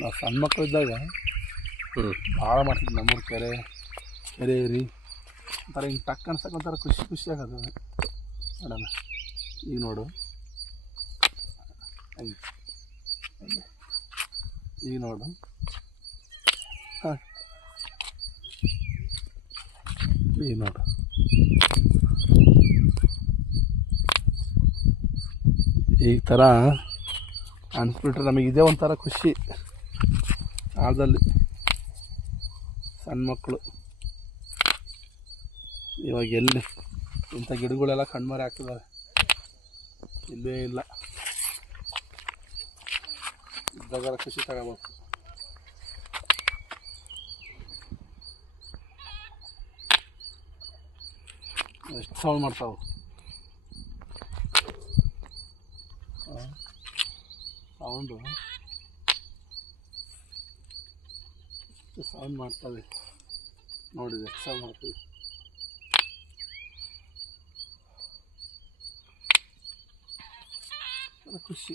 ನಾವು ಸಣ್ಣ ಮಕ್ಕಳು ಇದ್ದಾಗ ಭಾಳ ಮಾಡ್ತಿದ್ವಿ. ನಮ್ಮೂರು ಕೆರೆ ಏರಿ ಒಂಥರ ಹಿಂಗೆ ಟಕ್ ಅನ್ಸಕ್ಕೆ ಒಂಥರ ಖುಷಿ ಆಗೋದು ನೋಡೋಣ. ಈಗ ನೋಡು ಹಂಗೆ ಈಗ ನೋಡು ಹಾಂ ಈಗ ನೋಡು ಈ ಥರ ಅನ್ಸ್ಬಿಟ್ರೆ ನಮಗೆ ಇದೇ ಒಂಥರ ಖುಷಿ. ಕಾಲದಲ್ಲಿ ಸಣ್ಣ ಮಕ್ಕಳು ಇವಾಗ ಎಲ್ಲಿ ಇಂಥ ಗಿಡಗಳೆಲ್ಲ ಕಣ್ಮರೆ ಆಗ್ತದವೆ, ಇಲ್ಲೇ ಇಲ್ಲ. ಇದ್ದಾಗ ಖುಷಿ ತಗೋಬೇಕು. ಎಷ್ಟು ಸೌಂಡ್ ಮಾಡ್ತಾವೆ ಸೌಂಡು, ಎಷ್ಟು ಸೌಂಡ್ ಮಾಡ್ತವೆ ನೋಡಿದೆ, ಎಷ್ಟು ಸೌಂಡ್ ಮಾಡ್ತೀವಿ. ಖುಷಿ.